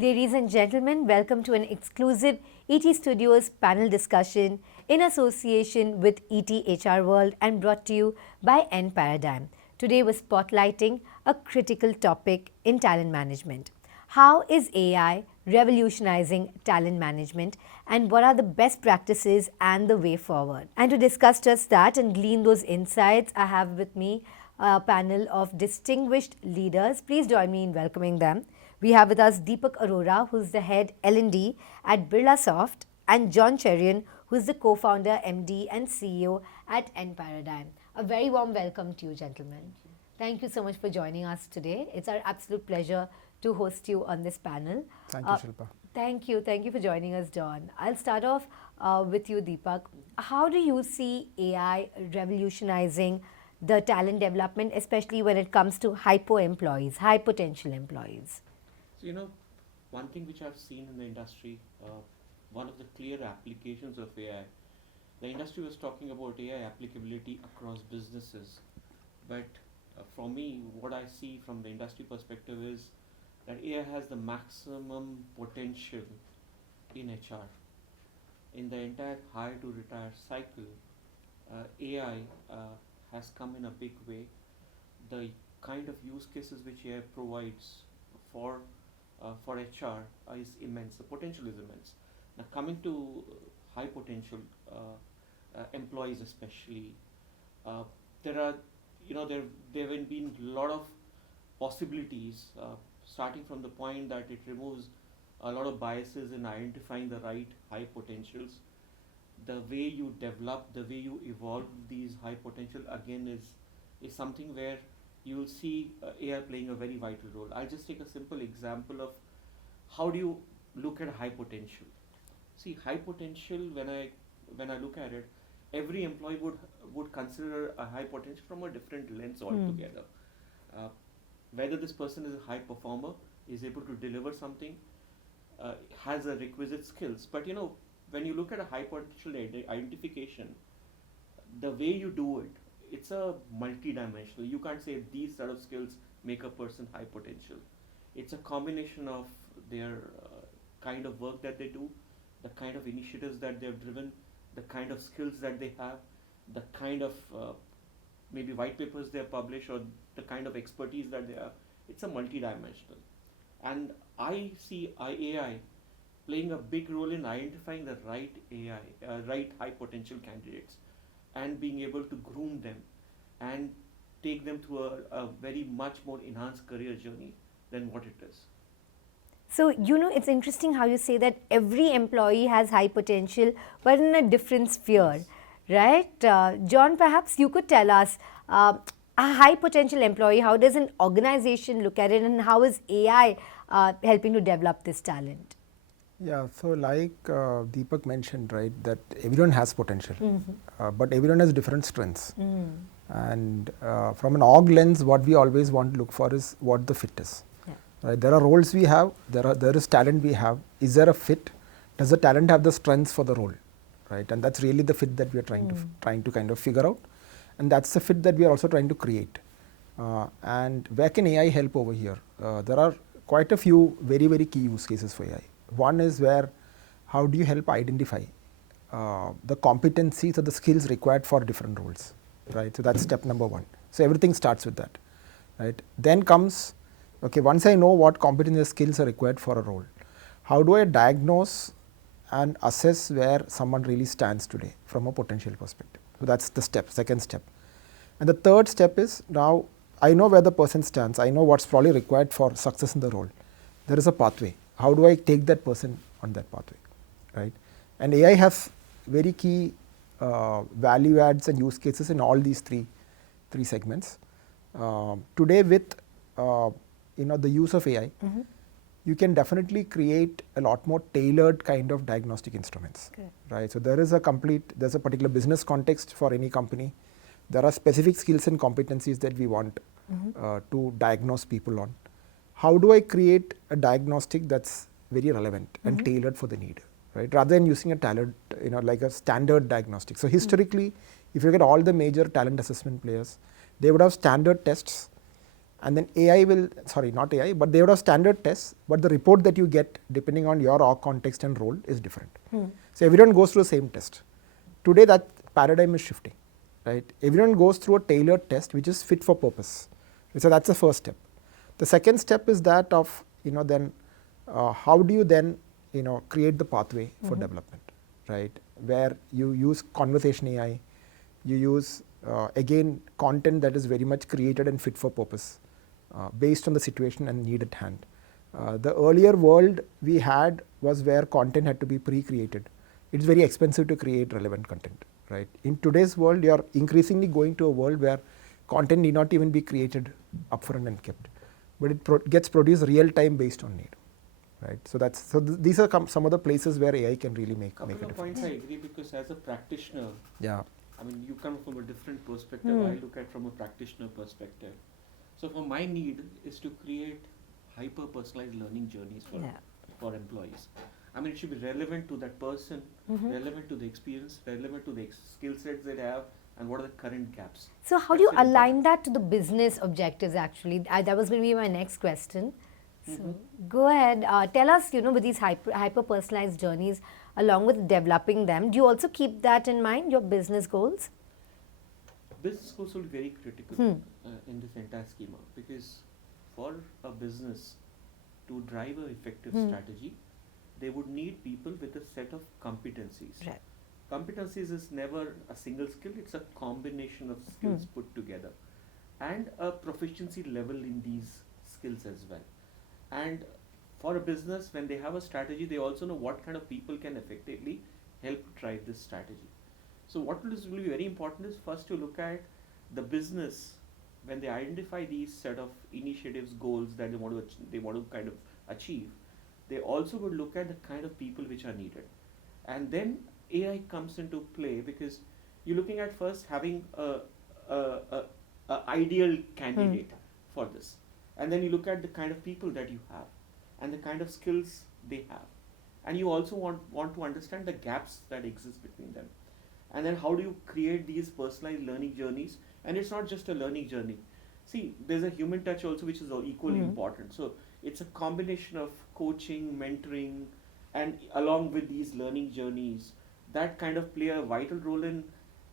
Ladies and gentlemen, welcome to an exclusive ET Studios panel discussion in association with ETHRWorld and brought to you by enParadigm. Today we're spotlighting a critical topic in talent management. How is AI revolutionizing talent management, and what are the best practices and the way forward? And to discuss just that and glean those insights, I have with me a panel of distinguished leaders. Please join me in welcoming them. We have with us Deepak Arora, who's the head L&D at Birlasoft, and John Cherian, who's the co-founder, MD and CEO at enParadigm. A very warm welcome to you, gentlemen. Thank you so much for joining us today. It's our absolute pleasure to host you on this panel. Thank you, Shilpa. Thank you. Thank you for joining us, John. I'll start off with you, Deepak. How do you see AI revolutionizing the talent development, especially when it comes to HiPo employees, high potential employees? So, one thing which I've seen in the industry, one of the clear applications of AI, the industry was talking about AI applicability across businesses. But for me, what I see from the industry perspective is that AI has the maximum potential in HR. In the entire hire to retire cycle, AI has come in a big way. The kind of use cases which AI provides for HR is immense. The potential is immense. Now, coming to high potential employees, especially, there have been a lot of possibilities, starting from the point that it removes a lot of biases in identifying the right high potentials. The way you develop, the way you evolve these high potential, again, is something where you will see AI playing a very vital role. I'll just take a simple example of how do you look at high potential. See, high potential, when I look at it, every employee would consider a high potential from a different lens altogether. Whether this person is a high performer, is able to deliver something, has a requisite skills. But when you look at a high potential identification, the way you do it, it's a multi-dimensional. You can't say these set of skills make a person high potential. It's a combination of their kind of work that they do, the kind of initiatives that they've driven, the kind of skills that they have, the kind of maybe white papers they publish, or the kind of expertise that they have. It's a multi-dimensional. And I see AI playing a big role in identifying the right right high potential candidates, and being able to groom them and take them to a very much more enhanced career journey than what it is. So, it's interesting how you say that every employee has high potential, but in a different sphere, right? John, perhaps you could tell us, a high potential employee, how does an organization look at it, and how is AI helping to develop this talent? Yeah, so like Deepak mentioned, right, that everyone has potential, but everyone has different strengths. And from an org lens, what we always want to look for is what the fit is. Yeah. Right? There are roles we have, there is talent we have. Is there a fit? Does the talent have the strengths for the role? Right? And that's really the fit that we are trying to kind of figure out. And that's the fit that we are also trying to create. And where can AI help over here? There are quite a few very, very key use cases for AI. One is where, how do you help identify the competencies or the skills required for different roles, right? So that's step number one. So everything starts with that, right? Then comes, okay, once I know what competencies and skills are required for a role, how do I diagnose and assess where someone really stands today from a potential perspective? So that's the second step. And the third step is, now I know where the person stands, I know what's probably required for success in the role. There is a pathway. How do I take that person on that pathway, right? And AI has very key value adds and use cases in all these three segments. Today, with the use of AI, you can definitely create a lot more tailored kind of diagnostic instruments, right? So there's a particular business context for any company. There are specific skills and competencies that we want to diagnose people on. How do I create a diagnostic that's very relevant and tailored for the need, right? Rather than using a talent, like a standard diagnostic. So historically, if you look at all the major talent assessment players, they would have standard tests and then AI will, sorry, not AI, but they would have standard tests, but the report that you get depending on your org context and role is different. So everyone goes through the same test. Today that paradigm is shifting, right? Everyone goes through a tailored test which is fit for purpose. So that's the first step. The second step is that of, then how do you then, create the pathway for development, right? Where you use conversation AI, you use again content that is very much created and fit for purpose based on the situation and need at hand. The earlier world we had was where content had to be pre-created. It's very expensive to create relevant content, right? In today's world, you are increasingly going to a world where content need not even be created upfront and kept, but it gets produced real time based on need, right? So these are some of the places where AI can really make a difference. Couple of points I agree, because as a practitioner, yeah, I mean, you come from a different perspective. I look at from a practitioner perspective. So for my need is to create hyper-personalized learning journeys for employees. I mean, it should be relevant to that person, relevant to the experience, relevant to the skill sets they have, and what are the current gaps. So how do you align that to the business objectives actually? That was going to be my next question. So go ahead, tell us, with these hyper-personalized journeys, along with developing them, do you also keep that in mind, your business goals? Business goals will be very critical in this entire schema, because for a business to drive an effective strategy, they would need people with a set of competencies. Right. Competencies is never a single skill, it's a combination of skills put together, and a proficiency level in these skills as well. And for a business, when they have a strategy, they also know what kind of people can effectively help drive this strategy. So what will be very important is first to look at the business when they identify these set of initiatives, goals that they want to kind of achieve. They also would look at the kind of people which are needed, and then AI comes into play, because you're looking at first having a ideal candidate for this, and then you look at the kind of people that you have and the kind of skills they have, and you also want to understand the gaps that exist between them, and then how do you create these personalized learning journeys. And it's not just a learning journey. See, there's a human touch also, which is equally important. So it's a combination of coaching, mentoring, and along with these learning journeys that kind of play a vital role in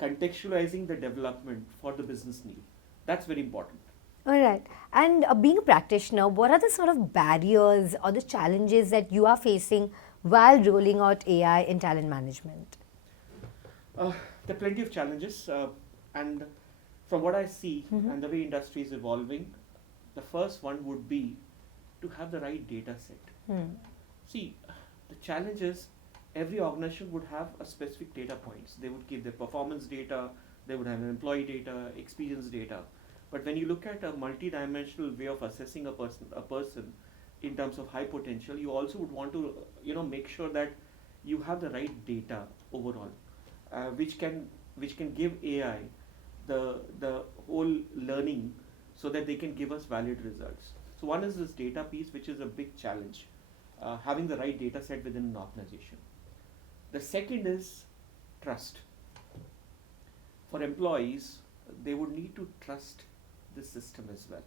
contextualizing the development for the business need. That's very important. All right. And being a practitioner, what are the sort of barriers or the challenges that you are facing while rolling out AI in talent management? There are plenty of challenges, and from what I see and the way industry is evolving, the first one would be to have the right data set. See, the challenge is every organization would have a specific data points. They would give their performance data, they would have employee data, experience data. But when you look at a multi-dimensional way of assessing a person in terms of high potential, you also would want to make sure that you have the right data overall, which can give AI the whole learning so that they can give us valid results. So one is this data piece, which is a big challenge, having the right data set within an organization. The second is trust. For employees, they would need to trust the system as well.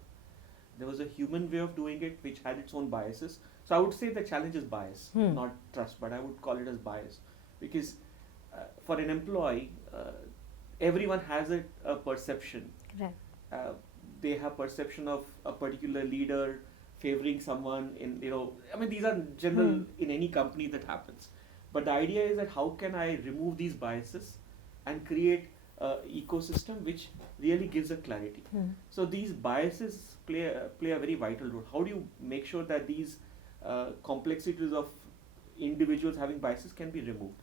There was a human way of doing it which had its own biases. So I would say the challenge is bias, not trust, but I would call it as bias, because for an employee, everyone has a perception. Right. They have perception of a particular leader favoring someone in, these are general in any company that happens. But the idea is that how can I remove these biases and create an ecosystem which really gives a clarity. So these biases play a very vital role. How do you make sure that these complexities of individuals having biases can be removed?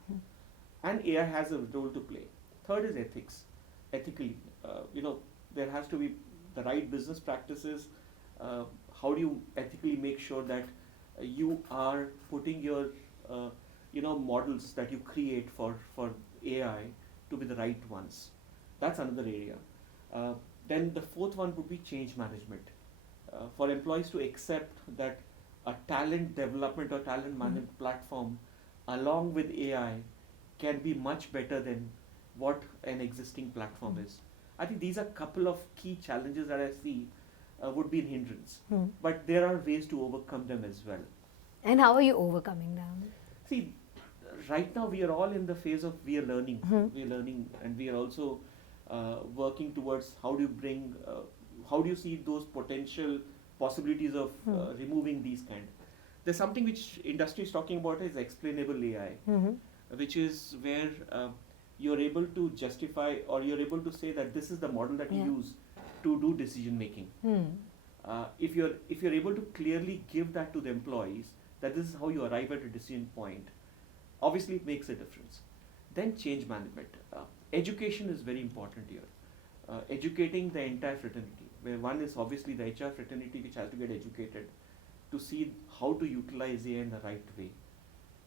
And AI has a role to play. Third is ethics. Ethically, there has to be the right business practices. How do you ethically make sure that you are putting your models that you create for AI to be the right ones? That's another area. Then the fourth one would be change management. For employees to accept that a talent development or talent management platform along with AI can be much better than what an existing platform is. I think these are a couple of key challenges that I see would be a hindrance. But there are ways to overcome them as well. And how are you overcoming them? See, right now we are all in the phase of we are learning. We are learning, and we are also working towards how do you bring, how do you see those potential possibilities of removing these kind. There's something which industry is talking about is explainable AI, which is where you're able to justify, or you're able to say that this is the model that you use to do decision making. If you're able to clearly give that to the employees, that this is how you arrive at a decision point, obviously it makes a difference. Then change management. Education is very important here. Educating the entire fraternity, where one is obviously the HR fraternity, which has to get educated to see how to utilize AI in the right way,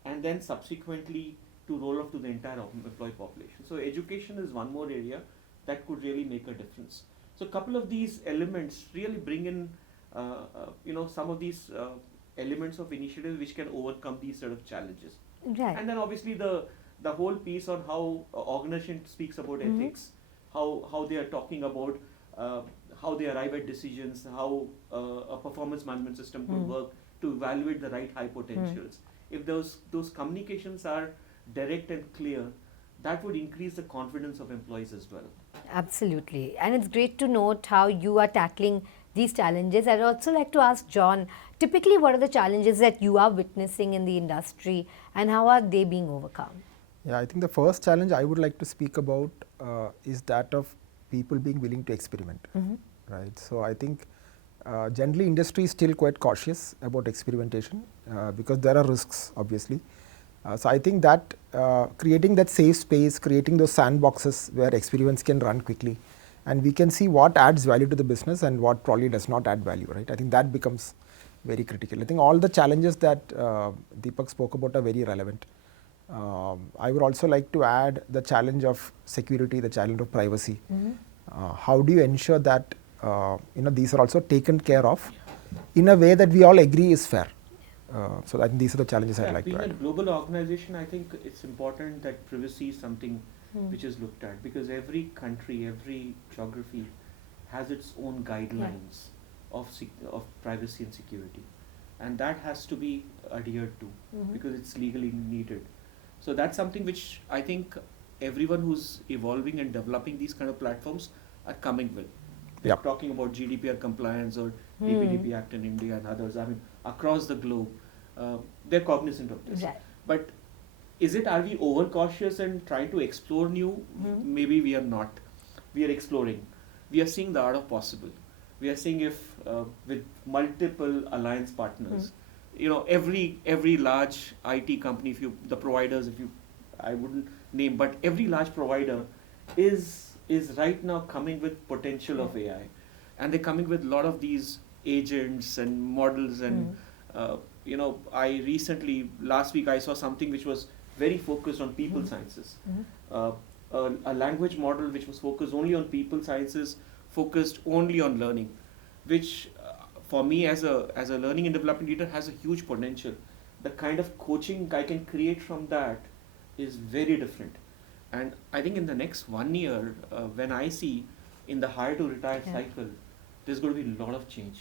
and then subsequently to roll out to the entire employee population. So education is one more area that could really make a difference. So a couple of these elements really bring in, some of these elements of initiatives which can overcome these sort of challenges. Right. And then obviously the whole piece on how organization speaks about ethics, how they are talking about how they arrive at decisions, how a performance management system could work to evaluate the right high potentials. If those communications are direct and clear, that would increase the confidence of employees as well. Absolutely. And it's great to note how you are tackling these challenges. I'd also like to ask John, typically what are the challenges that you are witnessing in the industry and how are they being overcome? Yeah, I think the first challenge I would like to speak about is that of people being willing to experiment, right? So I think generally industry is still quite cautious about experimentation because there are risks, obviously. So I think that creating that safe space, creating those sandboxes where experiments can run quickly, and we can see what adds value to the business and what probably does not add value, right? I think that becomes very critical. I think all the challenges that Deepak spoke about are very relevant. I would also like to add the challenge of security, the challenge of privacy. How do you ensure that these are also taken care of in a way that we all agree is fair? So I think these are the challenges I'd like to add. Being a global organization, I think it's important that privacy is something which is looked at, because every country, every geography has its own guidelines of privacy and security, and that has to be adhered to because it's legally needed. So that's something which I think everyone who's evolving and developing these kind of platforms are coming with. We're talking about GDPR compliance or DPDP Act in India and others. I mean, across the globe, they're cognizant of this. Right. But are we overcautious and trying to explore new? Maybe we are not. We are exploring. We are seeing the art of possible. We are seeing if with multiple alliance partners, every large IT company, the providers, I wouldn't name, but every large provider is right now coming with potential of AI, and they're coming with a lot of these agents and models and last week I saw something which was very focused on people sciences, a language model which was focused only on people sciences, focused only on learning, which for me as a learning and development leader has a huge potential. The kind of coaching I can create from that is very different. And I think in the next 1 year, when I see in the hire to retire cycle, there's going to be a lot of change.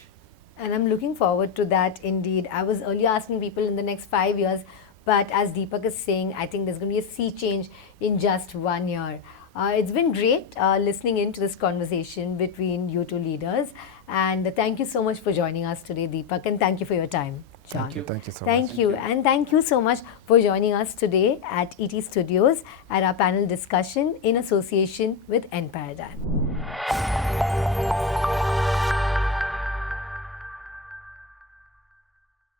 And I'm looking forward to that indeed. I was earlier asking people in the next 5 years, but as Deepak is saying, I think there's going to be a sea change in just 1 year. It's been great listening into this conversation between you two leaders. And thank you so much for joining us today, Deepak, and thank you for your time, John. Thank you so much. Thank you. And thank you so much for joining us today at ET Studios at our panel discussion in association with enParadigm.